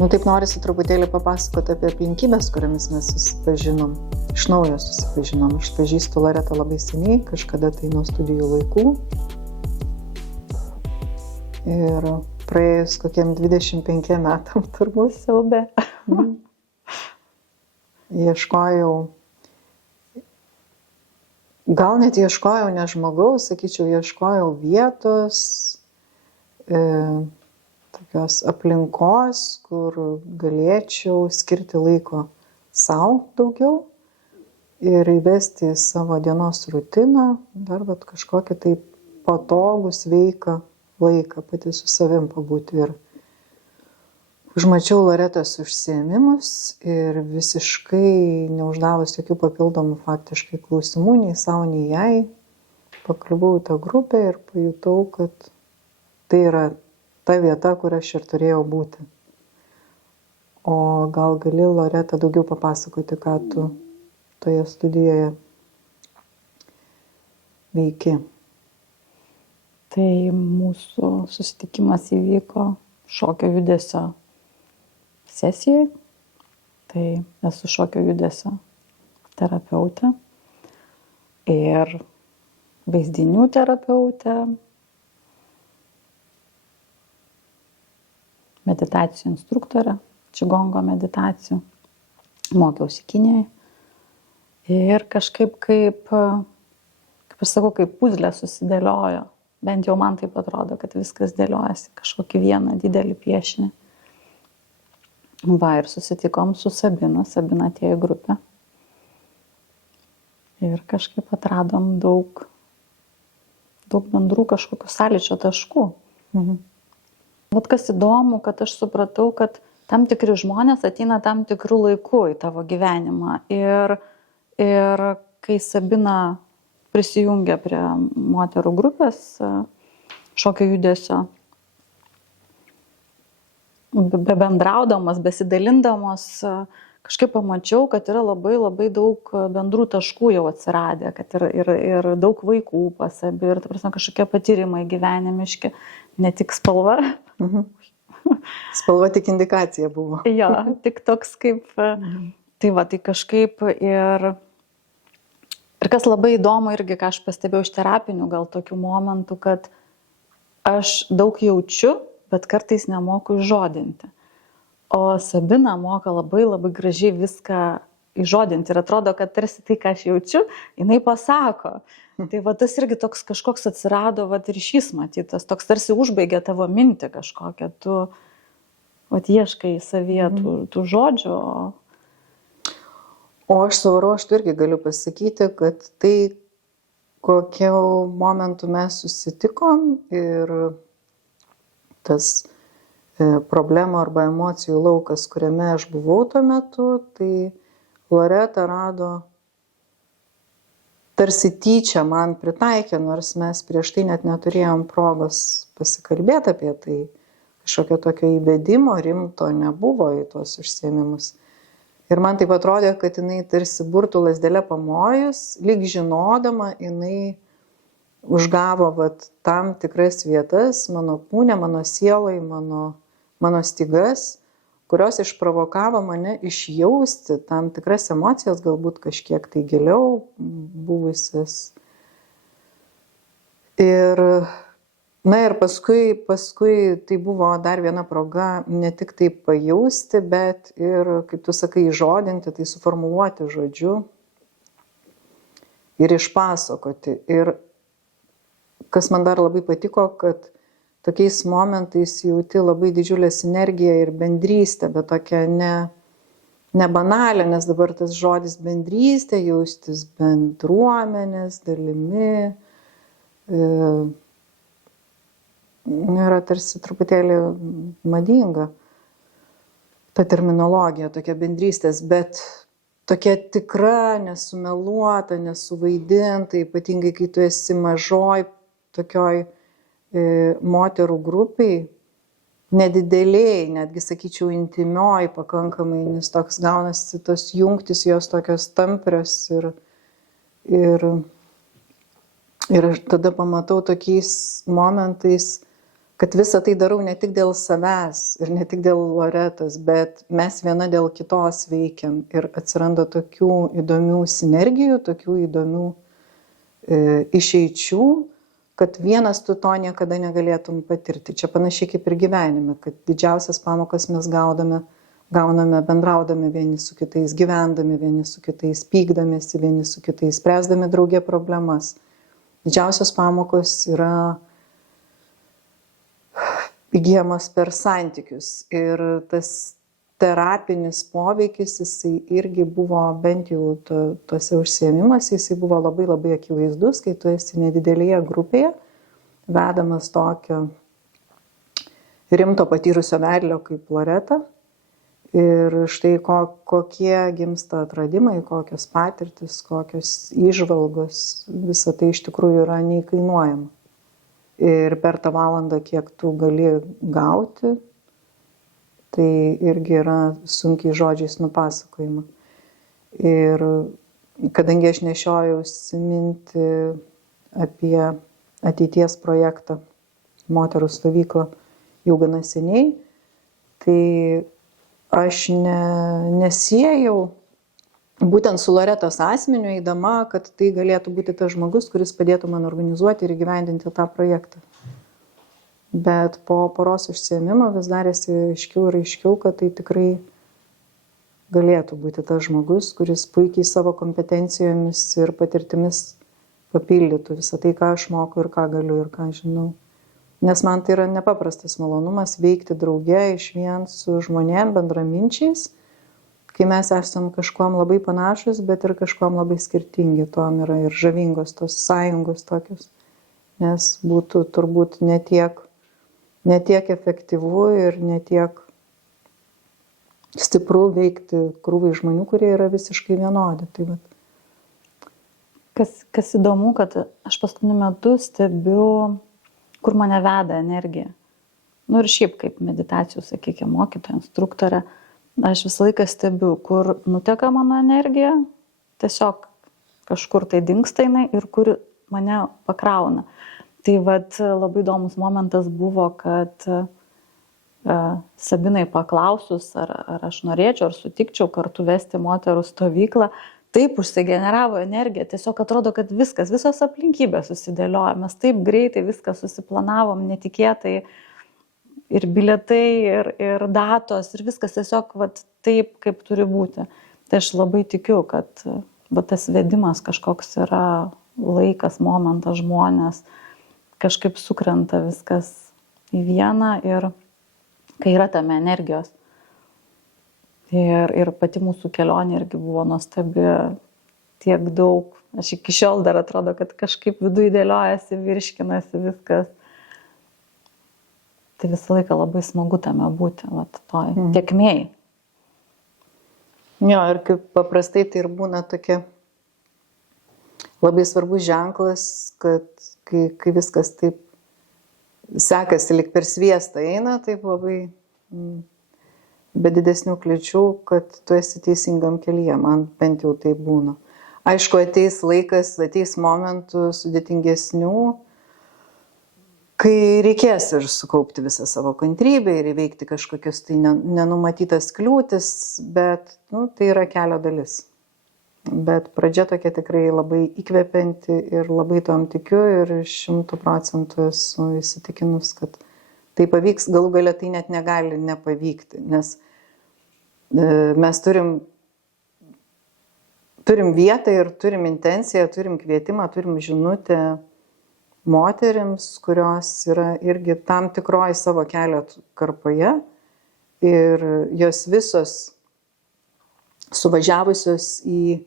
Taip norisi truputėlį papasakoti apie aplinkybės, kuriamis mes susipažinom. Iš naujo susipažinom. Aš pažįstu Loretą labai seniai, kažkada tai nuo studijų laikų. Ir praėjus kokiem 25 metam turbūt siaubė. Ieškojau, gal net ieškojau ne žmogaus, sakyčiau, ieškojau vietos, tokios aplinkos, kur galėčiau skirti laiko sau daugiau ir įvesti į savo dienos rutiną dar kažkokį tai patogų, sveiką laiką, pati su savim pabūti. Ir užmačiau Loretos užsiėmimus ir visiškai neuždavus jokių papildomų faktiškai klausimų, nei sau, nei jai, pakliuvau į tą grupę ir pajutau, kad tai yra ta vieta, kur aš ir turėjau būti. O gal gali, Loreta, daugiau papasakoti, ką tu toje studijoje veiki? Tai mūsų susitikimas įvyko šokio judesio sesijai. Tai esu šokio judesio terapeutė ir vaizdinių terapeutė, meditacijų instruktorė, čigongo meditacijų. Mokiausi Kinijoje. Ir kažkaip kaip aš sakau, kaip puzlė susidėliojo. Bent jau man taip atrodo, kad viskas dėliojasi kažkokį vieną didelį piešinį. Ir susitikom su Sabina. Sabina atėjo į grupę. Ir kažkaip atradom daug bendrų kažkokių sąlyčio taškų. Bet kas įdomu, kad aš supratau, kad tam tikri žmonės ateina tam tikrų laikų į tavo gyvenimą. Ir kai Sabina prisijungia prie moterų grupės šokio judesio, bendraudamos, besidalindamos, kažkaip pamačiau, kad yra labai daug bendrų taškų jau atsiradę, kad ir daug vaikų pas abi, ir kažkokie patyrimai gyvenimiški, ne tik spalva. Spalva tik indikacija buvo. Jo, tik toks kaip, tai kažkaip ir kas labai įdomu irgi, ką aš pastebėjau iš terapinių gal tokių momentų, kad aš daug jaučiu, bet kartais nemoku įžodinti. O Sabina moka labai gražiai viską įžodinti ir atrodo, kad tarsi tai, ką aš jaučiu, jinai pasako. Tai tas irgi toks kažkoks atsirado ryšys matytas, toks tarsi užbaigia tavo mintį kažkokią, tu ieškai savyje tų žodžių. O aš savo ruožtu irgi galiu pasakyti, kad tai, kokiu momentu mes susitikom ir tas problemų arba emocijų laukas, kuriame aš buvau tuo metu, tai Loreta rado tarsi tyčia man pritaikė, nors mes prieš tai net neturėjom progos pasikalbėti apie tai. Kažkokio tokio įvedimo rimto nebuvo į tuos užsiėmimus. Ir man taip atrodė, kad jinai tarsi burtų lazdelę pamojus, lyg žinodama, jinai užgavo tam tikras vietas mano kūne, mano sielai, mano stygas, kurios išprovokavo mane išjausti tam tikras emocijas, galbūt kažkiek tai giliau buvusias. Ir paskui tai buvo dar viena proga ne tik tai pajausti, bet ir, kaip tu sakai, įžodinti, tai suformuluoti žodžiu ir išpasakoti. Ir kas man dar labai patiko, kad tokiais momentais jauti labai didžiulę sinergiją ir bendrystę, bet tokią ne banalią, nes dabar tas žodis bendrystė, jaustis bendruomenės dalimi, yra tarsi truputėlį madinga ta terminologija, tokia bendrystės, bet tokia tikra, nesumeluota, nesuvaidinta, ypatingai kai tu esi mažoj tokioj moterų grupiai, nedideliai, netgi sakyčiau intimioj pakankamai, nes toks gaunasi tos jungtis, jos tokios tamprios ir tada pamatau tokiais momentais, kad visą tai darau ne tik dėl savęs ir ne tik dėl Loretos, bet mes viena dėl kitos veikiam ir atsiranda tokių įdomių sinergijų, tokių įdomių išeičių, kad vienas tu to niekada negalėtum patirti. Čia panašiai kaip ir gyvenime, kad didžiausias pamokas mes gauname bendraudami vieni su kitais, gyvendami vieni su kitais, pykdamėsi vieni su kitais, spręsdami draugė problemas. Didžiausios pamokos yra įgyjamas per santykius ir tas terapinis poveikis, jisai irgi buvo bent jau tuose užsiėmimuose, jisai buvo labai labai akivaizdus, kai tu esi nedidelėje grupėje, vedamas tokio rimto patyrusio vedlio kaip Loreta. Ir štai kokie gimsta atradimai, kokios patirtis, kokios įžvalgos, visa tai iš tikrųjų yra neįkainuojama. Ir per tą valandą, kiek tu gali gauti, tai irgi yra sunkiai žodžiais nupasakojama. Ir kadangi aš nešiojausi mintį apie ateities projektą moterų stovyklą jau gana seniai, tai aš nesiejau būtent su Loretos asmeniu eidama, kad tai galėtų būti tas žmogus, kuris padėtų man organizuoti ir įgyvendinti tą projektą. Bet po poros užsiėmimo vis darėsi aiškiau ir aiškiau, kad tai tikrai galėtų būti tas žmogus, kuris puikiai savo kompetencijomis ir patirtimis papildytų visą tai, ką aš moku ir ką galiu ir ką žinau. Nes man tai yra nepaprastas malonumas veikti drauge išvien su žmonėm, bendraminčiais, kai mes esam kažkuom labai panašus, bet ir kažkuom labai skirtingi. Tuom yra ir žavingos tos sąjungos tokios. Nes būtų turbūt ne tiek efektyvu ir ne tiek stipru veikti krūvai žmonių, kurie yra visiškai vienodi. Tai vat. Kas įdomu, kad aš paskutiniu metu stebiu, kur mane veda energija. Ir šiaip kaip meditacijų, sakykime, mokytoja, instruktorė, aš visą laiką stebiu, kur nuteka mano energija, tiesiog kažkur tai dingsta jinai ir kur mane pakrauna. Tai vat labai įdomus momentas buvo, kad Sabinai paklausus, ar aš norėčiau, ar sutikčiau kartu vesti moterų stovyklą, taip užsigeneravo energija, tiesiog atrodo, kad viskas, visos aplinkybės susidėlioja, mes taip greitai viską susiplanavom, netikėtai ir bilietai, ir datos, ir viskas tiesiog vat, taip, kaip turi būti. Tai aš labai tikiu, kad tas vedimas kažkoks yra laikas, momentas, žmonės, kažkaip sukrenta viskas į vieną ir kai yra tame energijos. Ir pati mūsų kelionė irgi buvo nuostabi, tiek daug. Aš iki šiol dar atrodo, kad kažkaip viduje dėliojasi, virškinasi viskas. Tai visą laiką labai smagu tame būti, toj tėkmėj. Jo, ir kaip paprastai tai ir būna tokia labai svarbus ženklas, kad kai viskas taip sekasi, lyg per sviestą eina, taip labai be didesnių kliūčių, kad tu esi teisingam kelyje, man bent jau taip būna. Aišku, ateis laikas, ateis momentų sudėtingesnių, kai reikės ir sukaupti visą savo kantrybę ir įveikti kažkokias tai nenumatytas kliūtis, bet tai yra kelio dalis. Bet pradžia tokia tikrai labai įkvepianti ir labai tom tikiu ir 100% esu įsitikinus, kad tai pavyks, galų gale tai net negali nepavykti, nes mes turim vietą ir turim intenciją, turim kvietimą, turim žinutę moterims, kurios yra irgi tam tikroji savo kelio karpoje ir jos visos suvažiavusios į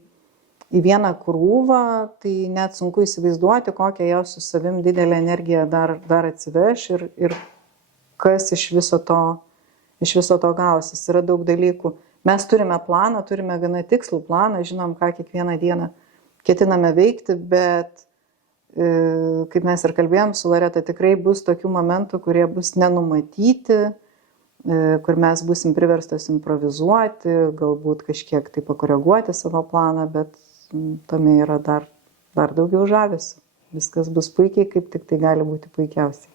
vieną krūvą, tai net sunku įsivaizduoti, kokią jos su savim didelę energiją dar atsiveš ir kas iš viso to gausis. Yra daug dalykų. Mes turime planą, turime gana tikslų planą, žinom, ką kiekvieną dieną ketiname veikti, bet kaip mes ir kalbėjom su Loreta, tikrai bus tokių momentų, kurie bus nenumatyti, kur mes būsim priverstos improvizuoti, galbūt kažkiek tai pakoreguoti savo planą, bet tame yra dar daugiau žavesio. Viskas bus puikiai, kaip tik tai gali būti puikiausiai.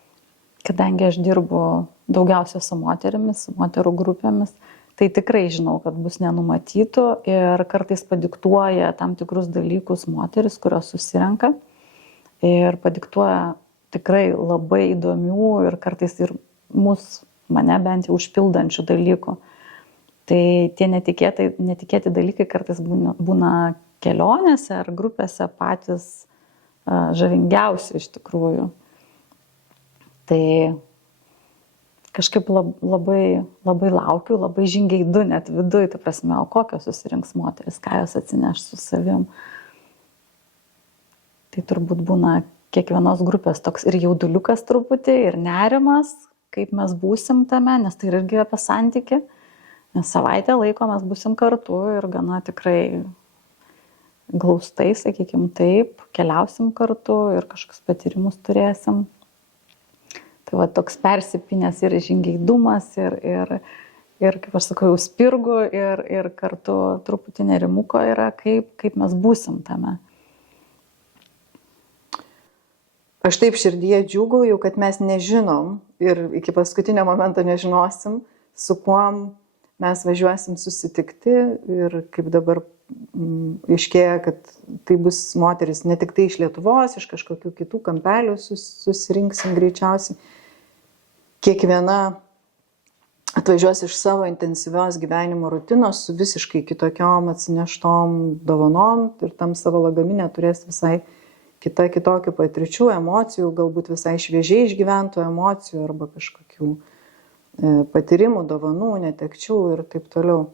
kadangi aš dirbu daugiausia su moterimis, su moterų grupėmis, tai tikrai žinau, kad bus nenumatytų ir kartais padiktuoja tam tikrus dalykus moteris, kurios susirenka ir padiktuoja tikrai labai įdomių ir kartais ir mane bent jau užpildančių dalykų. Tai tie netikėti dalykai kartais būna kelionėse ar grupėse patys žavingiausi iš tikrųjų. Tai kažkaip labai laukiu, labai žingeidu net viduj, ta prasme, o kokios susirinks moteris, ką jos atsineš su savim. Tai turbūt būna kiekvienos grupės toks ir jauduliukas truputį, ir nerimas, kaip mes būsim tame, nes tai irgi apie santykį. Nes savaitę laiko mes būsim kartu ir gana tikrai glaustai, sakykim taip, keliausim kartu ir kažkokius patyrimus turėsim. Tai va toks persipinęs ir žingeidumas ir kaip aš sakau, jau spirgu ir kartu truputį nerimuko yra, kaip mes būsim tame. Aš taip širdyje džiūgauju, kad mes nežinom ir iki paskutinio momento nežinosim, su kuom mes važiuosim susitikti ir kaip dabar iškėja, kad tai bus moteris ne tik tai iš Lietuvos, iš kažkokių kitų kampelių susirinksim greičiausiai. Kiekviena atvažiuos iš savo intensyvios gyvenimo rutinos su visiškai kitokiom atsineštom dovanom ir tam savo lagaminę turės visai kitokių patirčių, emocijų, galbūt visai šviežiai išgyventų emocijų arba kažkokių patyrimų, dovanų, netekčių ir taip toliau.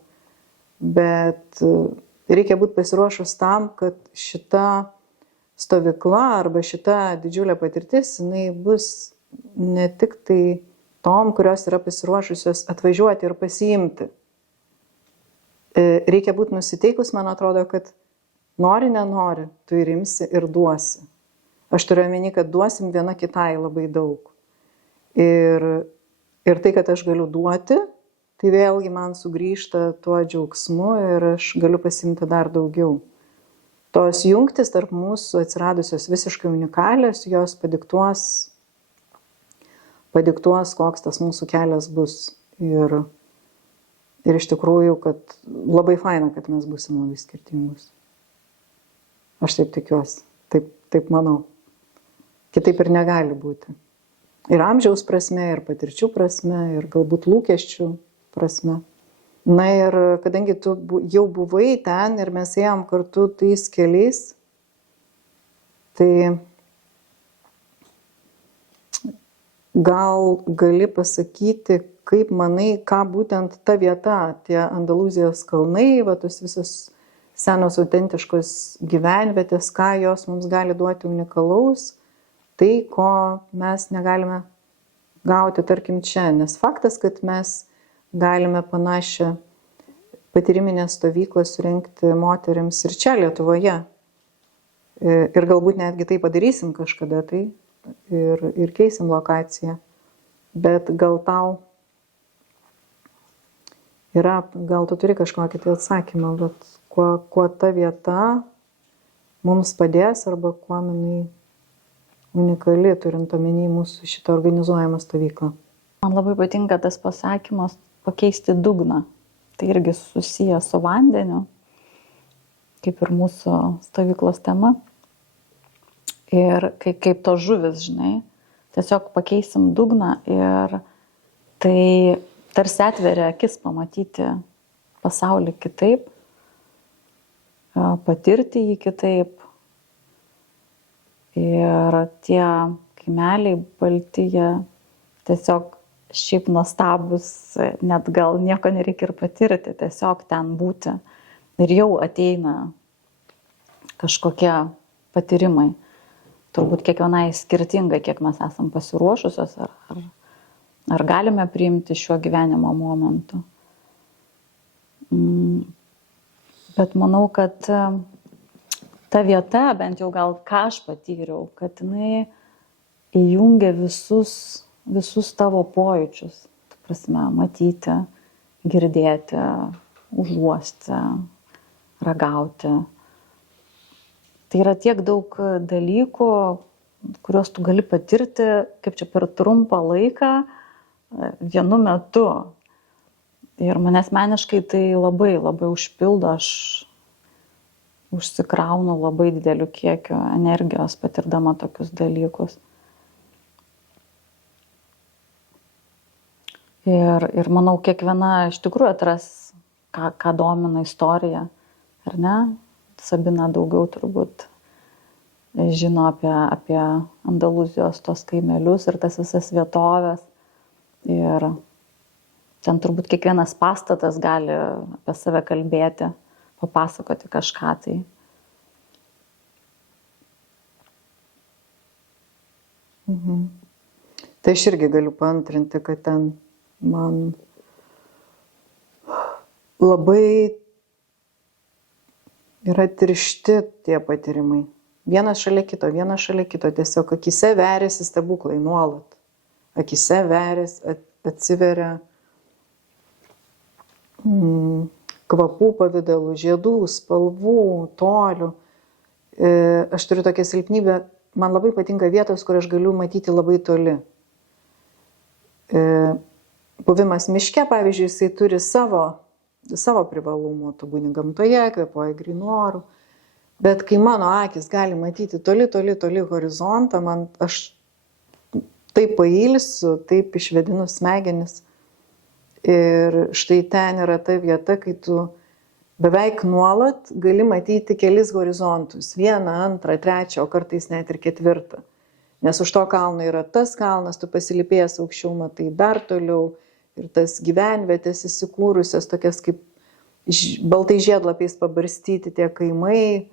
Bet reikia būti pasiruošus tam, kad šita stovykla arba šita didžiulė patirtis, jinai bus ne tik tai tom, kurios yra pasiruošusios atvažiuoti ir pasiimti. Reikia būti nusiteikus, man atrodo, kad nori, nenori, tu ir imsi ir duosi. Aš turiu omeny, kad duosim viena kitai labai daug. Ir tai, kad aš galiu duoti, tai vėlgi man sugrįžta tuo džiaugsmu ir aš galiu pasiimti dar daugiau. Tos jungtis tarp mūsų atsiradusios visiškai unikalios, jos padiktuos, koks tas mūsų kelias bus. Ir iš tikrųjų, kad labai faina, kad mes būsim labai skirtingus. Aš taip tikiuosi, taip manau. Kitaip ir negali būti. Ir amžiaus prasme, ir patirčių prasme, ir galbūt lūkesčių prasme. Na ir kadangi tu jau buvai ten ir mes ėjom kartu tais keliais, tai gal gali pasakyti, kaip manai, ką būtent ta vieta, tie Andalūzijos kalnai, va tos visos senos autentiškos gyvenvietės, ką jos mums gali duoti unikalaus, tai, ko mes negalime gauti, tarkim, čia. Nes faktas, kad mes galime panašią patyriminę stovyklą surengti moterims ir čia Lietuvoje. Ir galbūt netgi tai padarysim kažkada tai ir keisim lokaciją. Bet gal tau gal tu turi kažkokį tai atsakymą, bet kuo ta vieta mums padės arba kuo jinai unikali, turint omeny mūsų šitą organizuojamą stovyklą. Man labai patinka tas pasakymas pakeisti dugną. Tai irgi susiję su vandeniu, kaip ir mūsų stovyklos tema. Ir kaip to žuvis, žinai, tiesiog pakeisim dugną ir tai tarsi atveria akis pamatyti pasaulį kitaip, patirti jį kitaip. Ir tie kaimeliai balti, jie tiesiog šiaip nuostabus, net gal nieko nereikia ir patirti, tiesiog ten būti. Ir jau ateina kažkokie patyrimai. Turbūt kiekvienai skirtingai, kiek mes esam pasiruošusios, ar galime priimti šiuo gyvenimo momentu. Bet manau, kad ta vieta, bent jau gal ką aš patyriau, kad jinai įjungia visus tavo pojūčius. Ta prasme, matyti, girdėti, užuosti, ragauti. Tai yra tiek daug dalykų, kuriuos tu gali patirti, kaip čia per trumpą laiką, vienu metu. Ir mane asmeniškai tai labai užpildo, aš užsikraunu labai dideliu kiekiu energijos patirdama tokius dalykus. Ir manau, kiekviena iš tikrųjų atras, ką domina istorija, ar ne? Sabina daugiau turbūt žino apie Andalūzijos tos kaimelius ir tas visas vietovės. Ir ten turbūt kiekvienas pastatas gali apie save kalbėti, papasakoti kažką tai. Tai aš irgi galiu paantrinti, kad ten man labai yra tiršti tie patyrimai. Vienas šalia kito, tiesiog akise veriasi stebuklai nuolat. Akise veriasi, atsiveria kvapų pavidalų, žiedų, spalvų, tolių. Aš turiu tokią silpnybę, man labai patinka vietos, kur aš galiu matyti labai toli. Buvimas miške, pavyzdžiui, jisai turi savo privalumų, tu būni gamtoje, kvėpuoji grynu oru, bet kai mano akis gali matyti toli horizontą, aš taip pailsiu, taip išvedinu smegenis. Ir štai ten yra ta vieta, kai tu beveik nuolat gali matyti kelis horizontus. 1, 2, 3, o kartais net ir 4. Nes už to kalno yra tas kalnas, tu pasilipėjęs aukščiau matai dar toliau. Ir tas gyvenvietės įsikūrusios, tokias kaip baltai žiedlapiais pabarstyti tie kaimai,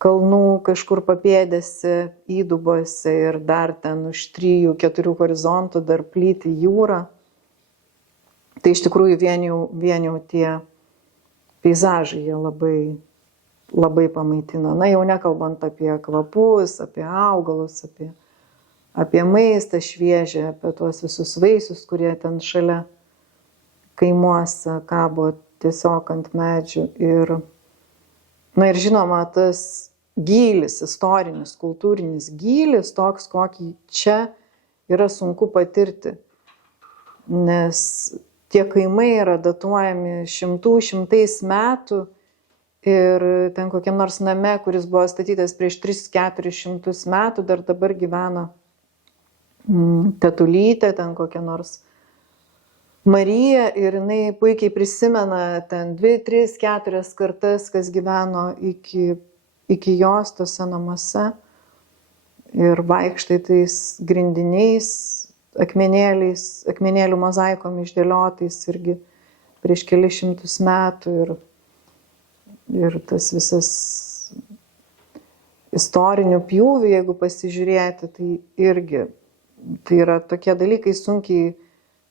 kalnų kažkur papėdėse, įdubose ir dar ten už 3, 4 horizontų dar plyti jūra. Tai iš tikrųjų vien jau tie peizažai jie labai pamaitina. Na, jau nekalbant apie kvapus, apie augalus, apie maistą šviežią, apie tuos visus vaisius, kurie ten šalia kaimuose kabo tiesiog ant medžių. Ir žinoma, tas gylis, istorinis, kultūrinis gylis, toks, kokį čia yra sunku patirti. Nes tie kaimai yra datuojami šimtais metų ir ten kokiam nors name, kuris buvo statytas prieš 300-400 metų, dar dabar gyvena tetulytė, ten kokia nors Marija ir jinai puikiai prisimena ten 2, 3, 4 kartas, kas gyveno iki jos tose namuose ir vaikštai tais grindiniais, akmenėlių mozaikom išdėliotais irgi prieš kelis šimtus metų ir tas visas istorinių pjūvių, jeigu pasižiūrėti, tai irgi tai yra tokie dalykai sunkiai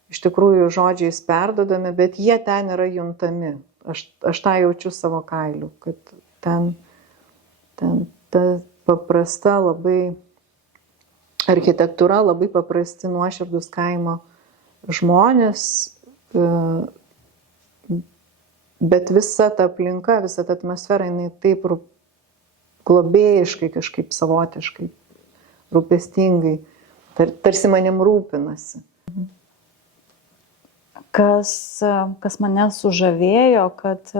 iš tikrųjų žodžiais perdodami, bet jie ten yra juntami. Aš tą jaučiu savo kailiu, kad ten ta paprasta labai architektūra, labai paprasti nuoširdūs kaimo žmonės, bet visa ta aplinka, visa ta atmosfera, jinai taip globėjiškai, kažkaip savotiškai, rūpestingai, tarsi manim rūpinasi. Kas mane sužavėjo, kad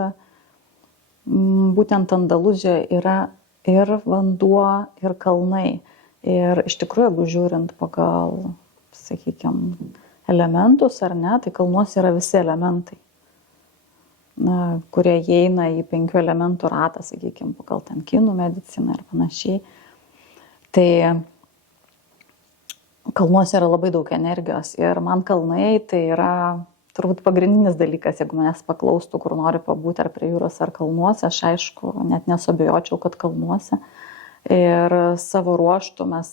būtent Andalūzijoje yra ir vanduo, ir kalnai. Ir iš tikrųjų, jeigu žiūrint pagal, sakykime, elementus ar ne, tai kalnuose yra visi elementai, kurie įeina į 5 elementų ratą, sakykime, pagal ten kinų mediciną ir panašiai. Tai kalnuose yra labai daug energijos ir man kalnai tai yra turbūt pagrindinis dalykas, jeigu manęs paklaustų, kur nori pabūti ar prie jūros ar kalnuose, aš aišku, net nesuabejočiau, kad kalnuose. Ir savo ruoštų mes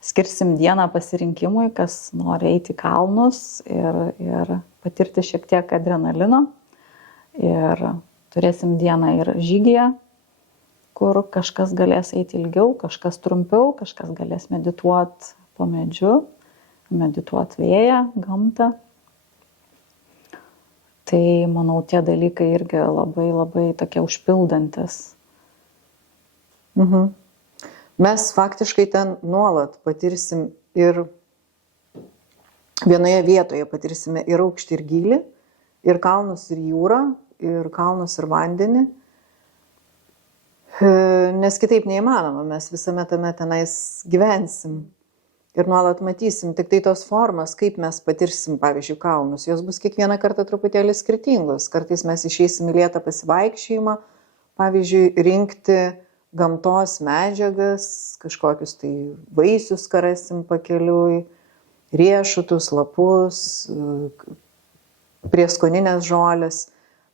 skirsim dieną pasirinkimui, kas nori eiti į kalnus ir patirti šiek tiek adrenalino. Ir turėsim dieną ir žygyje, kur kažkas galės eiti ilgiau, kažkas trumpiau, kažkas galės medituoti po medžiu, medituoti vėją, gamtą. Tai, manau, tie dalykai irgi labai tokie užpildantis. mes faktiškai ten nuolat patirsim ir vienoje vietoje patirsime ir aukštį, ir gylį, ir kalnus, ir jūrą, ir kalnus, ir vandenį. Nes kitaip neįmanoma, mes visame tame tenais gyvensim ir nuolat matysim. Tik tai tos formas, kaip mes patirsim, pavyzdžiui, kalnus, jos bus kiekvieną kartą truputėlį skirtingos. Kartais mes išeisim į lėtą pasivaikščiojimą, pavyzdžiui, rinkti gamtos medžiagas, kažkokius tai vaisius karasim pakeliui, riešutus, lapus, prieskoninės žolės,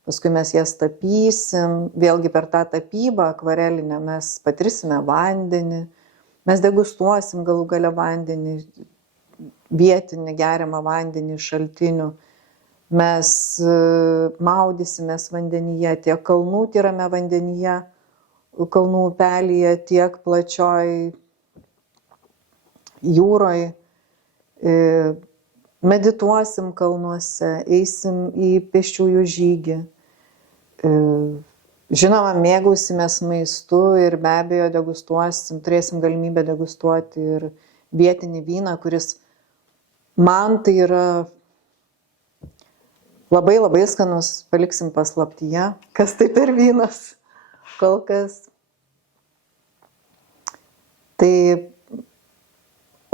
paskui mes jas tapysim, vėlgi per tą tapybą akvarelinę mes patirsime vandenį, mes degustuosim galų gale vandenį, vietinį geriamą vandenį iš šaltinių, mes maudysimės vandenyje, tiek kalnų tyrame vandenyje, kalnų upelyje, tiek plačioj jūroj, medituosim kalnuose, eisim į pėsčiųjų žygį. Žinoma, mėgausimės maistu ir be abejo degustuosim, turėsim galimybę degustuoti ir vietinį vyną, kuris man tai yra labai labai skanus, paliksim paslaptyje, kas tai per vynas kol kas. Tai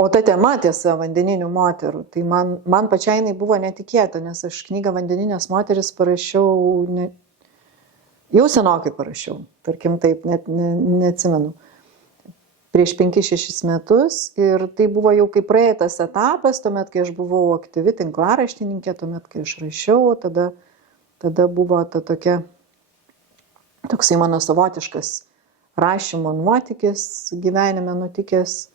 o ta tema tiesa vandeninių moterų, tai man pačiai jinai buvo netikėta, nes aš knygą Vandeninės moteris parašiau, jau senokai parašiau, tarkim taip, net neatsimenu, prieš 5-6 metus ir tai buvo jau kaip praeitas etapas, tuomet, kai aš buvau aktyvi tinklaraštininkė, tuomet, kai aš rašiau, tada buvo ta toksai mano savotiškas rašymo nuotykis gyvenime nutikęs.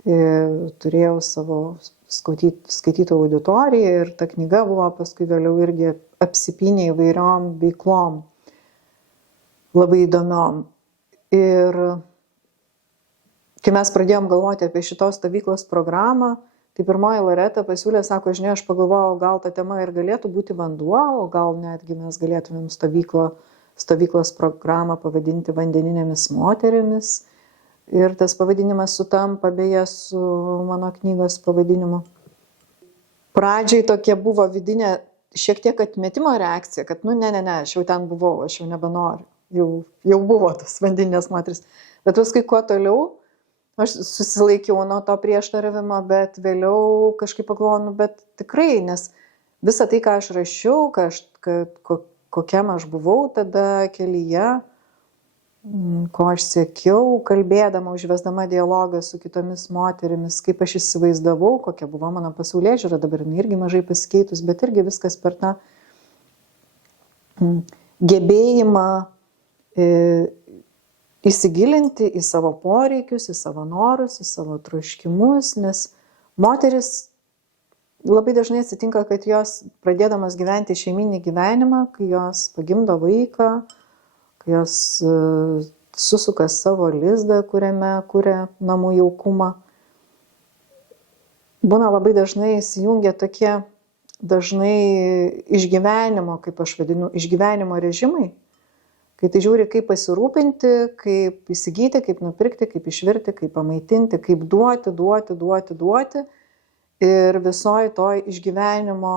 Turėjau savo skaitytų auditoriją ir ta knyga buvo paskui vėliau irgi apsipynė įvairiom veiklom, labai įdomiom. Ir kai mes pradėjom galvoti apie šitos stovyklos programą, tai pirmoji Loreta pasiūlė, sako, žinai, aš pagalvojau, gal ta tema ir galėtų būti vanduo, o gal netgi mes galėtumėm stovyklos programą pavadinti vandeninėmis moterimis. Ir tas pavadinimas sutampa beje su mano knygos pavadinimu. Pradžiai tokia buvo vidinė šiek tiek atmetimo reakcija, kad ne, aš jau ten buvau, aš jau nebenoriu. Jau buvo tos vandeninės moteris. Bet paskui kuo toliau, aš susilaikiau nuo to prieštaravimo, bet vėliau kažkaip pagalvojau, bet tikrai, nes visą tai, ką aš rašiau, kokiam aš buvau tada kelyje, ko aš siekiau, kalbėdama, užvesdama dialogą su kitomis moterimis, kaip aš įsivaizdavau, kokia buvo mano pasaulėžiūra, dabar irgi mažai pasikeitus, bet irgi viskas per tą gebėjimą įsigilinti į savo poreikius, į savo norus, į savo troškimus, nes moteris labai dažnai atsitinka, kad jos pradėdamas gyventi šeiminį gyvenimą, kai jos pagimdo vaiką, kai jos susuka savo lizdą, kuriame kuria namų jaukumą. Būna labai dažnai įsijungia tokie dažnai išgyvenimo, kaip aš vadinu, išgyvenimo režimai, kai tai žiūri, kaip pasirūpinti, kaip įsigyti, kaip nupirkti, kaip išvirti, kaip pamaitinti, kaip duoti. Ir visoji toj išgyvenimo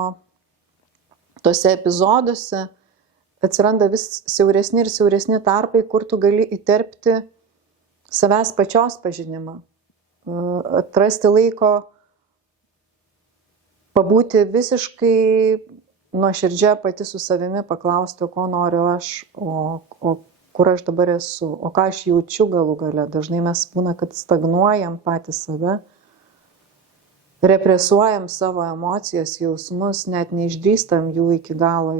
tose epizoduose atsiranda vis siauresni ir siauresni tarpai, kur tu gali įterpti savęs pačios pažinimą, atrasti laiko pabūti visiškai nuoširdžia pati su savimi, paklausti, ko noriu aš, o kur aš dabar esu, o ką aš jaučiu galų gale. Dažnai mes būna, kad stagnuojam patys save, represuojam savo emocijas, jausmus, net neišdrįstam jų iki galo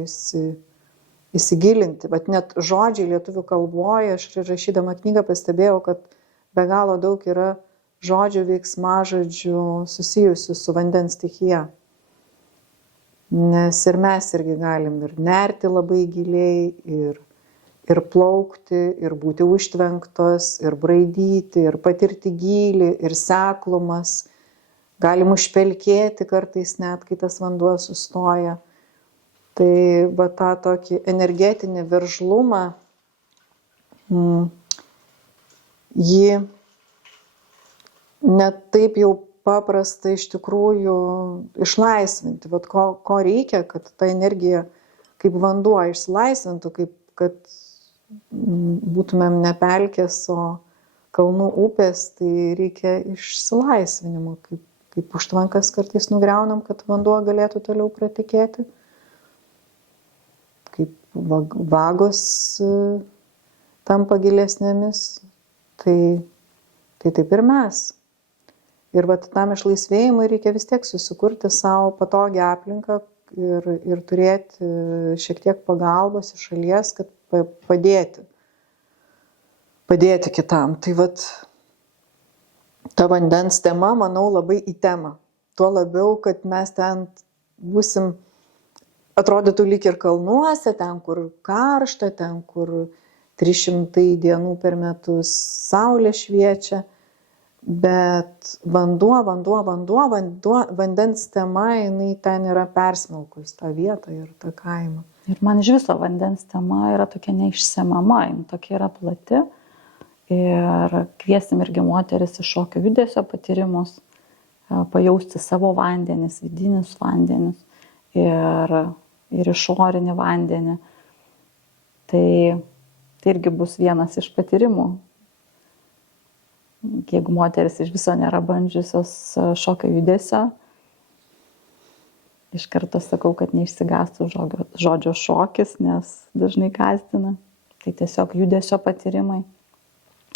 įsigilinti. Bet net žodžiai lietuvių kalboje, aš rašydama knygą pastebėjau, kad be galo daug yra žodžių, veiksmažodžių susijusių su vandens stichija. Nes ir mes irgi galim ir nerti labai giliai, ir plaukti, ir būti užtvenktos, ir braidyti, ir patirti gylį, ir seklumas. Galim užpelkėti kartais net, kai tas vanduo sustoja. Tai va tą tokį energetinį veržlumą, jį net taip jau paprasta iš tikrųjų išlaisvinti. Vat ko reikia, kad ta energija kaip vanduo išsilaisvintų, kad būtumėm ne pelkės, o kalnų upės, tai reikia išsilaisvinimo, kaip užtvankas kartais nugriaunam, kad vanduo galėtų toliau pratekėti. Kaip vagos tampa gilesnėmis, tai taip ir mes. Ir vat tam išlaisvėjimui reikia vis tiek susikurti savo patogią aplinką ir turėti šiek tiek pagalbos iš šalies, kad padėti kitam. Tai vat ta vandens tema, manau, labai į temą. Tuo labiau, kad mes ten būsim, atrodytų lyg ir kalnuose, ten, kur karšta, ten, kur 300 dienų per metus saulė šviečia. Bet vandens tema, jinai ten yra persmelkus tą vietą ir tą kaimą. Ir man iš viso vandens tema yra tokia neišsemama, tokia yra plati. Ir kviesim irgi moteris iš šokio judesio patyrimus, pajausti savo vandenis, vidinius vandenis ir išorinį vandenį. Tai irgi bus vienas iš patyrimų. Jeigu moteris iš viso nėra bandžiusios šokio judesio, iš karto sakau, kad neišsigastų žodžio šokis, nes dažnai gąsdina. Tai tiesiog judesio patyrimai,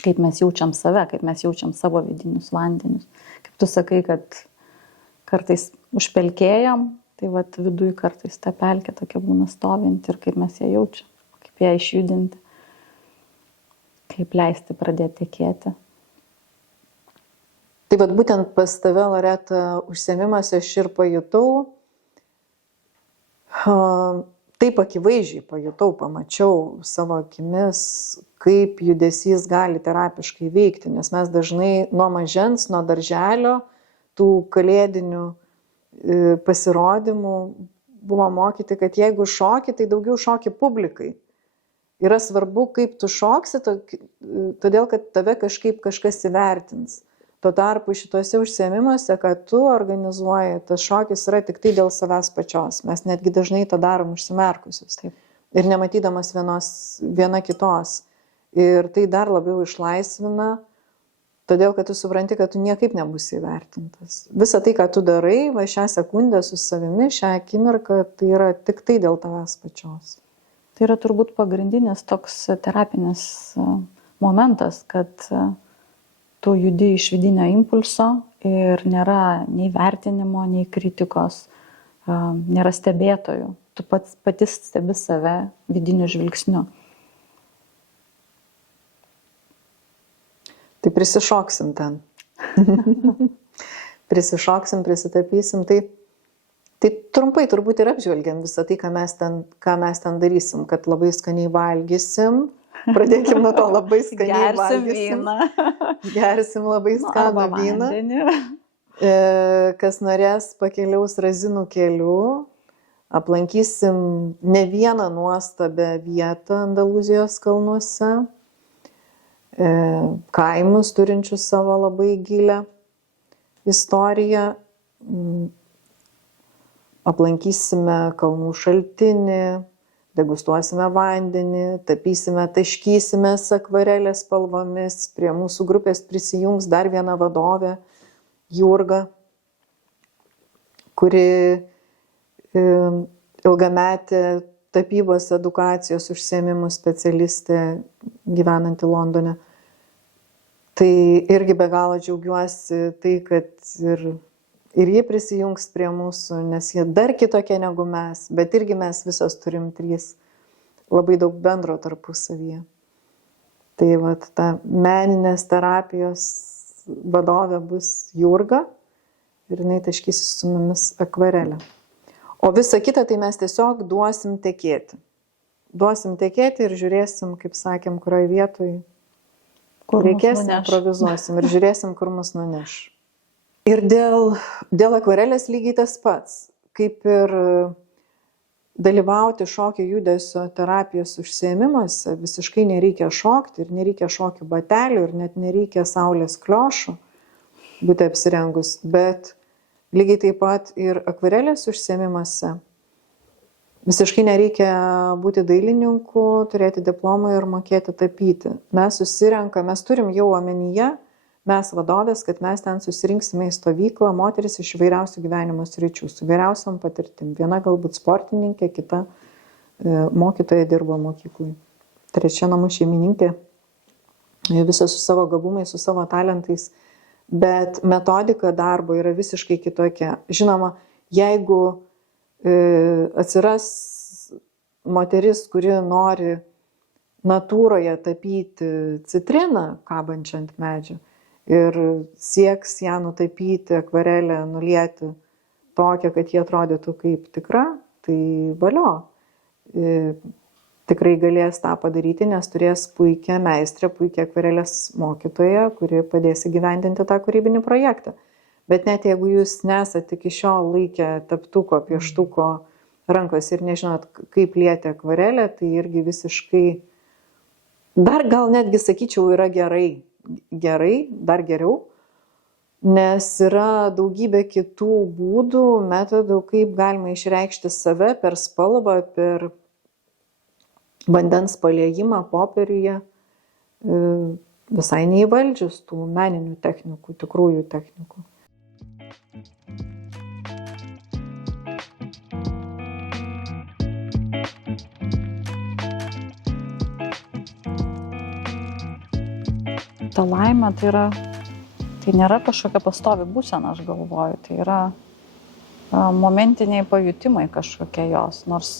kaip mes jaučiam save, kaip mes jaučiam savo vidinius vandenius. Kaip tu sakai, kad kartais užpelkėjam, tai vat viduj kartais ta pelkė tokia būna stovinti ir kaip mes ją jaučiam, kaip ją išjudinti, kaip leisti pradėti tekėti. Tai vat būtent pas tave, Loreta, užsiėmimuose aš ir pajutau, taip akivaizdžiai pajutau, pamačiau savo akimis, kaip judesys gali terapiškai veikti, nes mes dažnai nuo mažens, nuo darželio, tų kalėdinių pasirodymų buvo mokyti, kad jeigu šoki, tai daugiau šoki publikai. Yra svarbu, kaip tu šoksi, todėl kad tave kažkas įvertins. Tuo tarpu šituose užsiėmimuose, kad tu organizuoji, tas šokis yra tik tai dėl savęs pačios. Mes netgi dažnai tą darom užsimerkusius. Taip. Ir nematydamas viena kitos. Ir tai dar labiau išlaisvina, todėl kad tu supranti, kad tu niekaip nebūsi įvertintas. Visa tai, ką tu darai, va šią sekundę su savimi, šią akimirką, tai yra tik tai dėl tavęs pačios. Tai yra turbūt pagrindinis toks terapinis momentas, kad tu judi iš vidinio impulso ir nėra nei vertinimo, nei kritikos, nėra stebėtojų. Tu pati stebi save vidiniu žvilgsniu. Tai prisišoksim ten. Prisišoksim, prisitapysim. Tai trumpai turbūt ir apžvelgiam visą tai, ką mes ten darysim, kad labai skaniai valgysim. Pradėkim nuo to, labai skaniai valgysim. Gersim labai skanų vyną. Kas norės, pakeliaus razinų keliu. Aplankysim ne vieną nuostabią vietą Andalūzijos kalnuose. Kaimus turinčius savo labai gilią istoriją. Aplankysime kalnų šaltinį. Degustuosime vandenį, tapysime, taškysime akvarelės spalvomis. Prie mūsų grupės prisijungs dar viena vadovė, Jurga, kuri ilgametė tapybos edukacijos užsiėmimų specialistė gyvenanti Londone. Tai irgi be galo džiaugiuosi tai, kad ir ji prisijungs prie mūsų, nes jie dar kitokie negu mes, bet irgi mes visos turim 3 labai daug bendro tarpusavyje. Tai vat ta meninės terapijos vadovė bus Jurga ir jinai taškysis su mumis akvarelę. O visa kita tai mes tiesiog duosim tekėti. Duosim tekėti ir žiūrėsim, kaip sakėm, kurioje vietoje reikės, improvizuosim ir žiūrėsim, kur mus nuneš. Ir dėl akvarelės lygiai tas pats, kaip ir dalyvauti šokio judesio terapijos užsiėmimuose, visiškai nereikia šokti ir nereikia šokių batelių ir net nereikia saulės kliošų. būti apsirengus, bet lygiai taip pat ir akvarelės užsiėmimuose. Visiškai nereikia būti dailininku, turėti diplomą ir mokėti tapyti. Mes turim jau omenyje, mes vadovės, kad mes ten susirinksime į stovyklą moteris iš įvairiausių gyvenimo sričių, su įvairiausiom patirtim. Viena galbūt sportininkė, kita mokytoja dirbo mokyklai. Trečia namų šeimininkė, visa su savo gabumais, su savo talentais. Bet metodika darbo yra visiškai kitokia. Žinoma, jeigu atsiras moteris, kuri nori natūroje tapyti citriną kabančią ant medžio ir sieks ją nutapyti, akvarelę nulieti tokią, kad jie atrodytų kaip tikra, tai valio. Tikrai galės tą padaryti, nes turės puikią meistrę, puikią akvarelės mokytoją, kuri padės įgyvendinti tą kūrybinį projektą. Bet net jeigu jūs nesat iki šiol laikę teptuko, pieštuko rankos ir nežinot, kaip lieti akvarelę, tai irgi visiškai, dar gal netgi sakyčiau, yra gerai, dar geriau, nes yra daugybė kitų būdų, metodų, kaip galima išreikšti save per spalvą, per vandens paliejimą popieriuje, visai neįvaldžius tų meninių technikų, tikrųjų technikų. Ta laimė tai nėra kažkokia pastovi būsena, aš galvoju, tai yra momentiniai pajutimai kažkokie jos, nors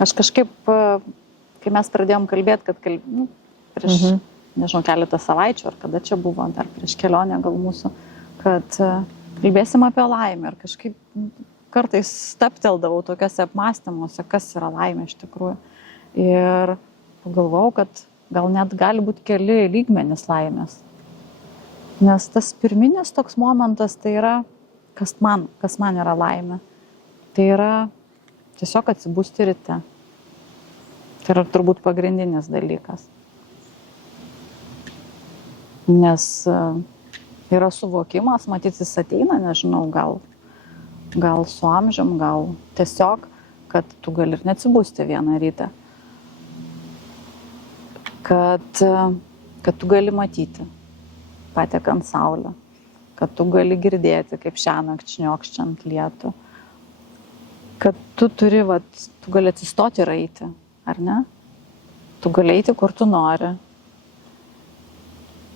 aš kažkaip, kai mes pradėjom kalbėti, kad prieš, nežinau, keletą savaičių, ar kada čia buvo, dar prieš kelionę gal mūsų, kad kalbėsim apie laimę ir kažkaip kartais stapteldavau tokiuose apmąstymuose, kas yra laimė iš tikrųjų. Ir pagalvojau, kad gal net gali būti keli lygmenys laimės. Nes tas pirminis toks momentas tai yra, kas man yra laimė. Tai yra tiesiog atsibusti ryte. Tai yra turbūt pagrindinis dalykas. Nes yra suvokimas, matyt, jis ateina, nežinau, gal su amžium, gal tiesiog, kad tu gali ir neatsibusti vieną rytą. Kad tu gali matyti, patekant saulę, kad tu gali girdėti, kaip šiąnakt šniokščiant lietų, kad tu gali atsistoti ir eiti, ar ne? Tu gali eiti, kur tu nori.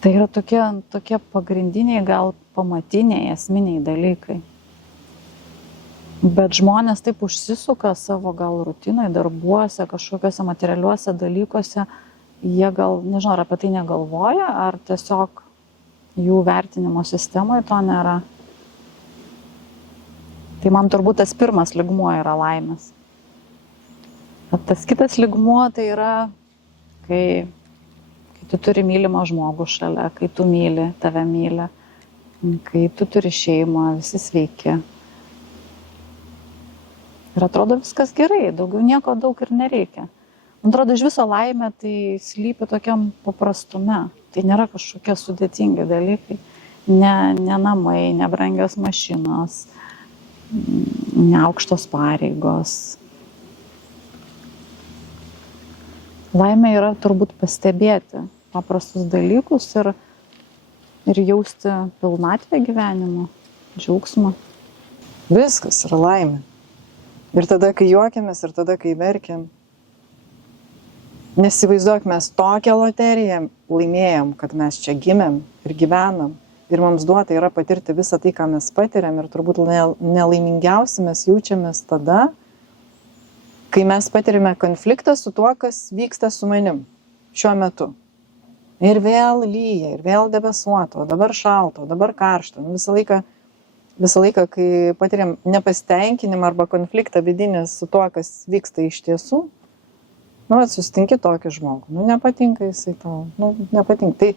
Tai yra tokie pagrindiniai, gal pamatiniai, esminiai dalykai. Bet žmonės taip užsisuka savo gal rutinai, darbuose, kažkokiuose materialiuose dalykuose, jie gal, nežinau, ar apie tai negalvoja, ar tiesiog jų vertinimo sistemoje to nėra. Tai man turbūt tas pirmas lygmuo yra laimės. O tas kitas lygmuo tai yra, kai tu turi mylimą žmogų šalia, kai tu myli, tave myli, kai tu turi šeimą, visi sveiki. Ir atrodo viskas gerai, daugiau nieko daug ir nereikia. Man atrodo, iš viso laimė tai slypi tokiam paprastume. Tai nėra kažkokie sudėtingi dalykai. Ne namai, ne brangios mašinos, ne aukštos pareigos. Laimė yra turbūt pastebėti paprastus dalykus ir jausti pilnatvę gyvenimo, džiaugsmą. Viskas yra laimė. Ir tada, kai juokiamės, ir tada, kai verkiam. Nesivaizduok, mes tokią loteriją laimėjom, kad mes čia gimėm ir gyvenam. Ir mums duota yra patirti visą tai, ką mes patiriam. Ir turbūt nelaimingiausi mes jaučiamės tada, kai mes patirime konfliktą su tuo, kas vyksta su manim šiuo metu. Ir vėl lyja, ir vėl debesuoto, dabar šalto, dabar karšto. Visą laiką, kai patiriam nepasitenkinimą arba konfliktą vidinį su tuo, kas vyksta iš tiesų, susitinki tokį žmogų. Nepatinka jisai tau. Nepatinka. Tai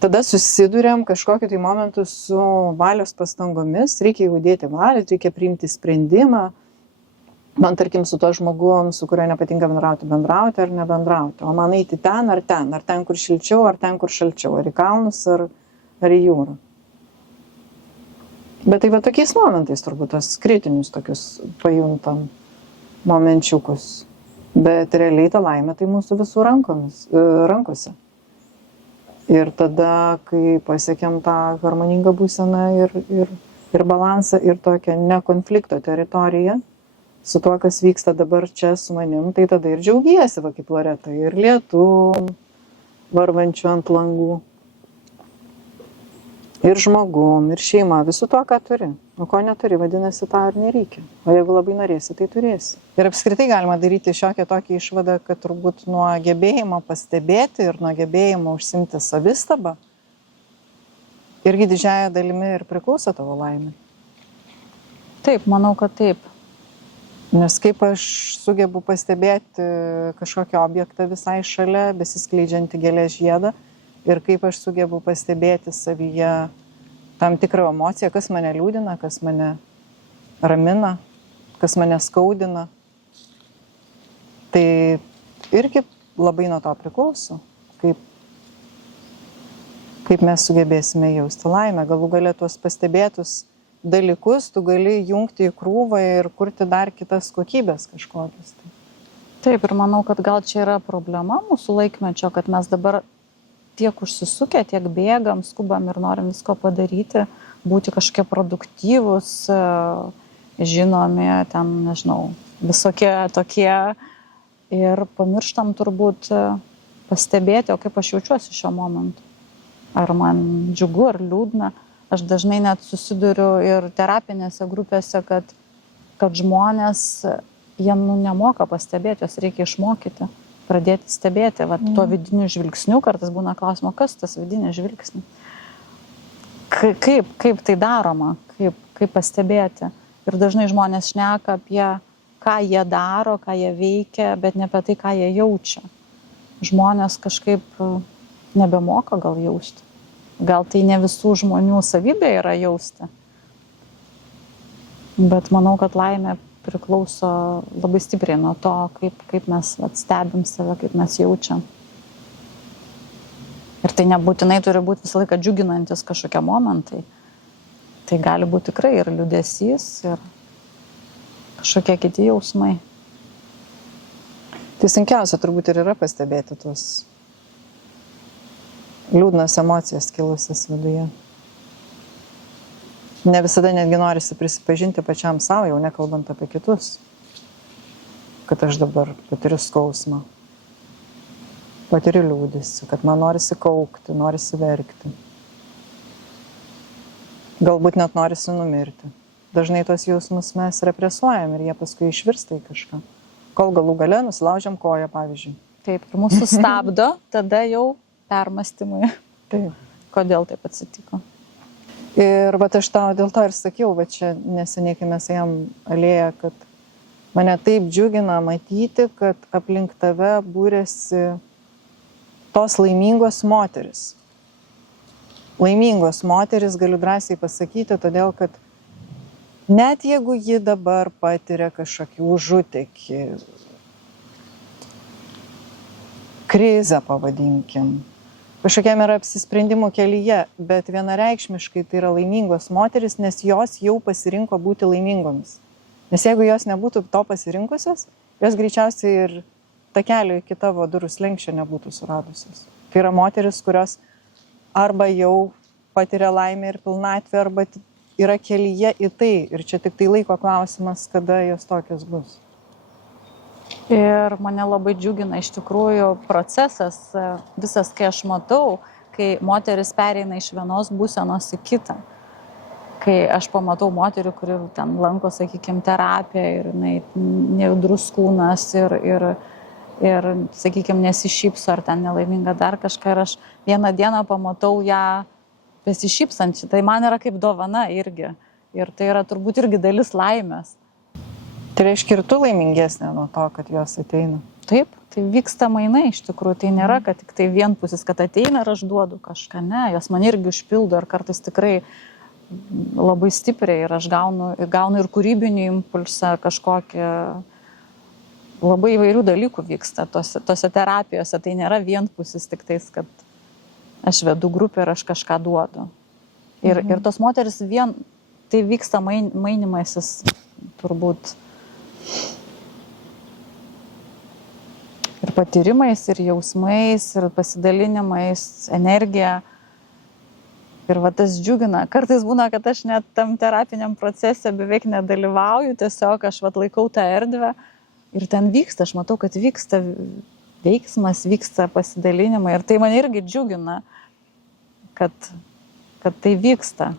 tada susiduriam kažkokiu tai momentu su valios pastangomis. Reikia jau dėti valią, reikia priimti sprendimą. man tarkim su tuo žmogum, su kuriuo nepatinka bendrauti ar nebendrauti, o man eiti ten, ar ten, kur šilčiau, ar ten, kur šalčiau, ar į kalnus, ar į jūrą. Bet tai va tokiais momentais turbūt tas kritinius tokius pajuntam momenčiukus. Bet realiai ta laimė tai mūsų visų rankose. Ir tada, kai pasiekėm tą harmoningą būseną ir balansą ir tokią nekonflikto teritoriją su tuo, kas vyksta dabar čia su manim, tai tada ir džiaugiesi, va kaip Loreta, ir lietum varvančiu ant langų, ir žmogum, ir šeima, visu to, ką turi. O ko neturi, vadinasi, tą ir nereikia. O jeigu labai norėsi, tai turėsi. Ir apskritai galima daryti šiokią tokią išvadą, kad turbūt nuo gebėjimo pastebėti ir nuo gebėjimo užsimti savistabą irgi didžiąja dalimi ir priklauso tavo laimė. Taip, manau, kad taip. Nes kaip aš sugebu pastebėti kažkokį objektą visai šalia, besiskleidžiantį gėlės žiedą, ir kaip aš sugebu pastebėti savyje tam tikrą emociją, kas mane liūdina, kas mane ramina, kas mane skaudina. Tai irgi labai nuo to priklauso, kaip mes sugebėsime jausti laimę. Galų gale tuos pastebėtus dalykus tu gali jungti į krūvą ir kurti dar kitas kokybės kažkokias. Taip, ir manau, kad gal čia yra problema mūsų laikmečio, kad mes dabar tiek užsisukę, tiek bėgam, skubam ir norim visko padaryti, būti kažkokie produktyvūs, žinomi, ten, nežinau, visokie tokie. Ir pamirštam turbūt pastebėti, o kaip aš jaučiuosi šiuo momentu. Ar man džiugu, ar liūdna. Aš dažnai net susiduriu ir terapinėse grupėse, kad žmonės, jie nemoka pastebėti, juos reikia išmokyti. Pradėti stebėti, tuo vidiniu žvilgsniu, kartais būna klausimo, kas tas vidinis žvilgsnis. Kaip tai daroma, kaip pastebėti. Ir dažnai žmonės šneka apie, ką jie daro, ką jie veikia, bet ne apie tai, ką jie jaučia. Žmonės kažkaip nebemoka gal jausti. Gal tai ne visų žmonių savybė yra jausti. Bet manau, kad laimė priklauso labai stipriai nuo to, kaip mes stebim save, kaip mes jaučiam. Ir tai nebūtinai turi būti visą laiką džiuginantis kažkokie momentai. Tai gali būti tikrai ir liūdesys, ir kažkokie kiti jausmai. Tai sunkiausia turbūt ir yra pastebėti tuos liūdnas emocijas kilusias viduje. Ne visada netgi norisi prisipažinti pačiam savo, jau nekalbant apie kitus, kad aš dabar patiriu skausmą, patiriu liūdesį, kad man norisi kaukti, norisi verkti. Galbūt net norisi numirti. Dažnai tos jausmus mes represuojam ir jie paskui išvirsta į kažką. Kol galų gale nusilaužiam koją, pavyzdžiui. Taip, ir mūsų stabdo, tada jau permąstymui. Taip. Kodėl taip atsitiko? Ir aš tau dėl to ir sakiau, čia neseniai, kai mes ėjom alėją, kad mane taip džiugina matyti, kad aplink tave būrėsi tos laimingos moteris. Laimingos moteris, galiu drąsiai pasakyti, todėl kad net jeigu ji dabar patiria kažkokį užutekį, krizę pavadinkim, kažkokiam yra apsisprendimų kelyje, bet vienareikšmiškai tai yra laimingos moteris, nes jos jau pasirinko būti laimingomis. Nes jeigu jos nebūtų to pasirinkusios, jos greičiausiai ir takelio iki tavo durų slenksčio nebūtų suradusios. Tai yra moteris, kurios arba jau patiria laimę ir pilnatvę, arba yra kelyje į tai. Ir čia tik tai laiko klausimas, kada jos tokios bus. Ir mane labai džiugina iš tikrųjų procesas visas, kai aš matau, kai moteris pereina iš vienos būsenos į kitą. Kai aš pamatau moterį, kuri ten lanko, sakykime, terapiją ir nejudrus kūnas ir sakykime, nesišypso ar ten nelaiminga dar kažką. Ir aš vieną dieną pamatau ją besišypsančią. Tai man yra kaip dovana irgi. Ir tai yra turbūt irgi dalis laimės. Tai reiškia ir tu laimingesnė nuo to, kad jos ateina. Taip, tai vyksta mainai iš tikrųjų. Tai nėra, kad tik tai vienpusis, kad ateina ir aš duodu kažką. Ne, jos man irgi užpildo ir kartais tikrai labai stipriai ir aš gaunu ir kūrybinį impulsą kažkokį. Labai įvairių dalykų vyksta tose terapijose. Tai nėra vienpusis tik tais, kad aš vedu grupę ir aš kažką duodu. Ir tos moteris tai vyksta mainimasis turbūt ir patyrimais, ir jausmais, ir pasidalinimais, energija. Ir va tas džiugina. Kartais būna, kad aš net tam terapiniam procese beveik nedalyvauju, tiesiog aš laikau tą erdvę. Ir ten vyksta, aš matau, kad vyksta veiksmas, vyksta pasidalinimai. Ir tai mane irgi džiugina, kad tai vyksta.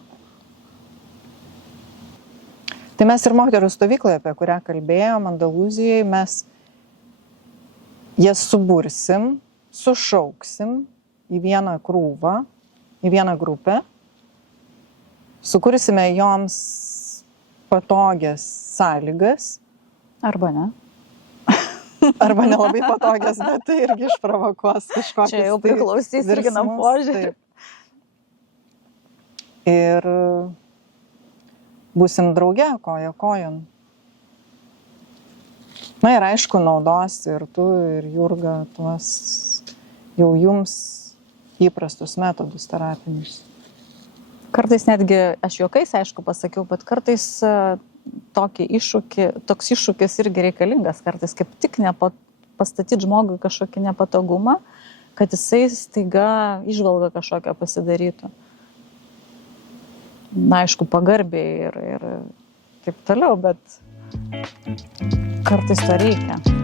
Tai mes ir moterų stovykloje, apie kurią kalbėjom, Andalūzijoje, mes jas subursim, sušauksim į vieną krūvą, į vieną grupę, sukursime joms patogias sąlygas. Arba ne. Arba nelabai patogias, bet tai irgi išprovokuos kažkokius. Čia jau priklausys irgi nuo požiūrį. Ir būsim drauge, koja kojon. Na ir aišku, naudos ir tu, ir Jurga tuos jau jums įprastus metodus terapinius. Kartais netgi, aš juokais aišku pasakiau, bet kartais toks iššūkis irgi reikalingas, kartais kaip tik pastatyti žmogui kažkokį nepatogumą, kad jisai staiga įžvalgą kažkokią pasidarytų. Na, aišku, pagarbiai ir taip toliau, bet kartais to reikia.